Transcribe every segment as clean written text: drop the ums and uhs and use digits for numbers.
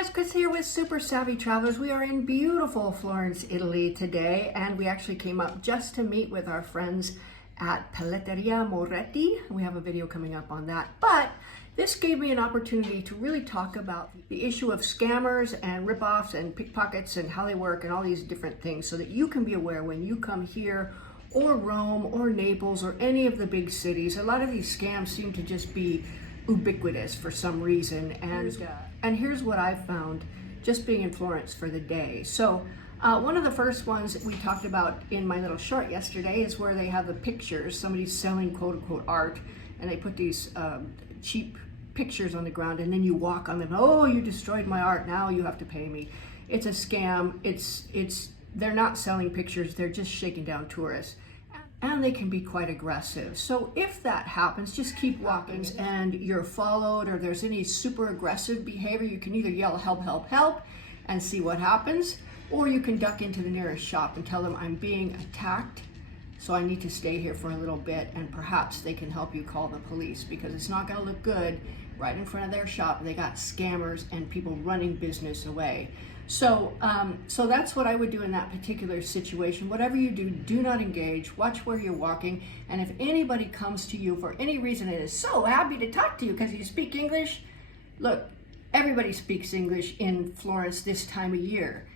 guys, Chris here with Super Savvy Travelers. We are in beautiful Florence, Italy today, and we actually came up just to meet with our friends at Pelletteria Moretti. We have a video coming up on that, but this gave me an opportunity to really talk about the issue of scammers and ripoffs and pickpockets and how they work and all these different things so that you can be aware when you come here or Rome or Naples or any of the big cities. A lot of these scams seem to just be ubiquitous for some reason, and here's what I've found just being in Florence for the day. So one of the first ones that we talked about in my little short yesterday is where they have the pictures. Somebody's selling quote unquote art, and they put these cheap pictures on the ground, and then you walk on them. Oh, you destroyed my art, now you have to pay me. It's a scam. They're not selling pictures, they're just shaking down tourists. And they can be quite aggressive. So if that happens, just keep walking and you're followed or there's any super aggressive behavior, you can either yell help, help, help and see what happens, or you can duck into the nearest shop and tell them I'm being attacked, so I need to stay here for a little bit, and perhaps they can help you call the police, because it's not gonna look good right in front of their shop. They got scammers and people running business away. So that's what I would do in that particular situation. Whatever you do, do not engage. Watch where you're walking. And if anybody comes to you for any reason and is so happy to talk to you because you speak English, look, everybody speaks English in Florence this time of year.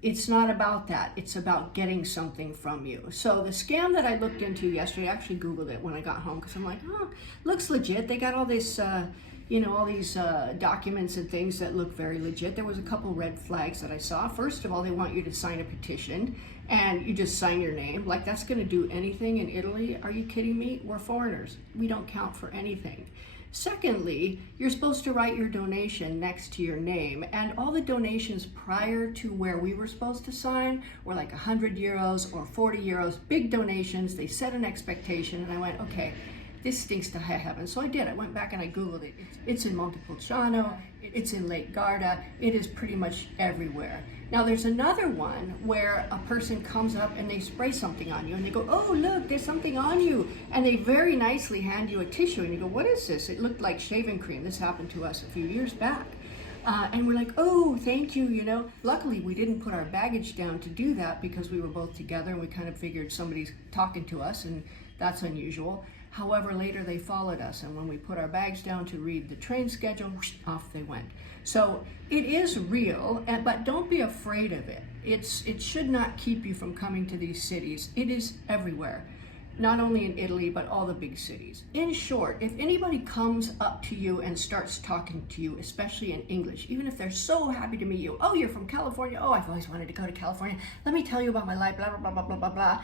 It's not about that. It's about getting something from you. So the scam that I looked into yesterday, I actually Googled it when I got home because I'm like, oh, looks legit. They got all this, all these documents and things that look very legit. There was a couple red flags that I saw. First of all, they want you to sign a petition, and you just sign your name. Like, that's gonna do anything in Italy? Are you kidding me? We're foreigners. We don't count for anything. Secondly, you're supposed to write your donation next to your name, and all the donations prior to where we were supposed to sign were like 100 euros or 40 euros, big donations. They set an expectation, and I went, okay, this stinks to high heaven. So I did. I went back and I Googled it. It's in Montepulciano, it's in Lake Garda, it is pretty much everywhere. Now there's another one where a person comes up and they spray something on you and they go, oh look, there's something on you. And they very nicely hand you a tissue and you go, what is this? It looked like shaving cream. This happened to us a few years back. And we're like, oh, thank you, Luckily, we didn't put our baggage down to do that because we were both together and we kind of figured somebody's talking to us, and that's unusual. However, later they followed us, and when we put our bags down to read the train schedule, whoosh, off they went. So it is real, but don't be afraid of it. It should not keep you from coming to these cities. It is everywhere, not only in Italy, but all the big cities. In short, if anybody comes up to you and starts talking to you, especially in English, even if they're so happy to meet you, oh, you're from California, oh, I've always wanted to go to California, let me tell you about my life, blah, blah, blah, blah, blah, blah.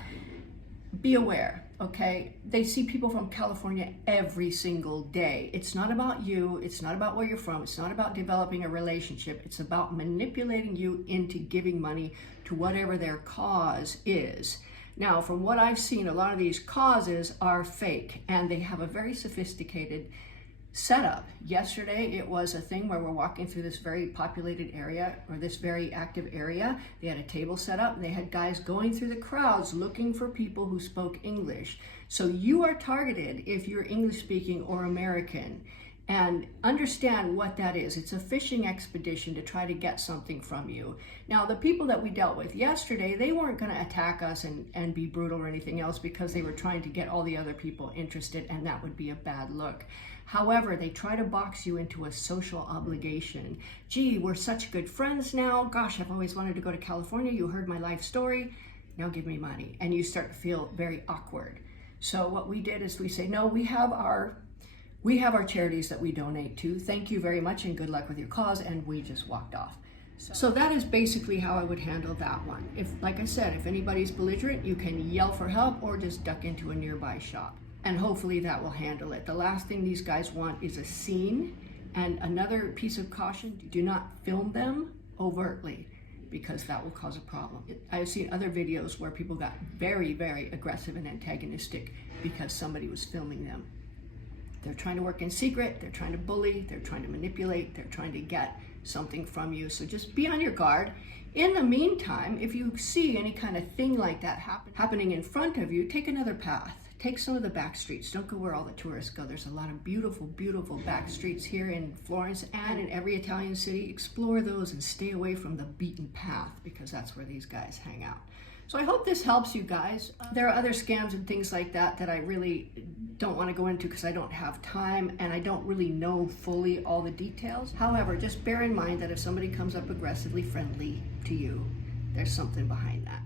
Be aware, okay? They see people from California every single day. It's not about you. It's not about where you're from. It's not about developing a relationship. It's about manipulating you into giving money to whatever their cause is. Now, from what I've seen, a lot of these causes are fake, and they have a very sophisticated setup. Yesterday, it was a thing where we're walking through this very populated area, or this very active area. They had a table set up, and they had guys going through the crowds looking for people who spoke English. So you are targeted if you're English speaking or American, and understand what that is. It's a fishing expedition to try to get something from you. Now, the people that we dealt with yesterday, they weren't going to attack us and be brutal or anything else, because they were trying to get all the other people interested, and that would be a bad look. However, they try to box you into a social obligation. Gee, we're such good friends now. Gosh, I've always wanted to go to California. You heard my life story. Now give me money. And you start to feel very awkward. So what we did is we say, no, we have our charities that we donate to. Thank you very much and good luck with your cause. And we just walked off. So that is basically how I would handle that one. Like I said, if anybody's belligerent, you can yell for help or just duck into a nearby shop. And hopefully that will handle it. The last thing these guys want is a scene. And another piece of caution, do not film them overtly, because that will cause a problem. I've seen other videos where people got very, very aggressive and antagonistic because somebody was filming them. They're trying to work in secret, they're trying to bully, they're trying to manipulate, they're trying to get something from you. So just be on your guard. In the meantime, if you see any kind of thing like that happening in front of you, take another path. take some of the back streets. Don't go where all the tourists go. There's a lot of beautiful, beautiful back streets here in Florence and in every Italian city. Explore those and stay away from the beaten path, because that's where these guys hang out. So I hope this helps you guys. There are other scams and things like that that I really don't want to go into because I don't have time and I don't really know fully all the details. However, just bear in mind that if somebody comes up aggressively friendly to you, there's something behind that.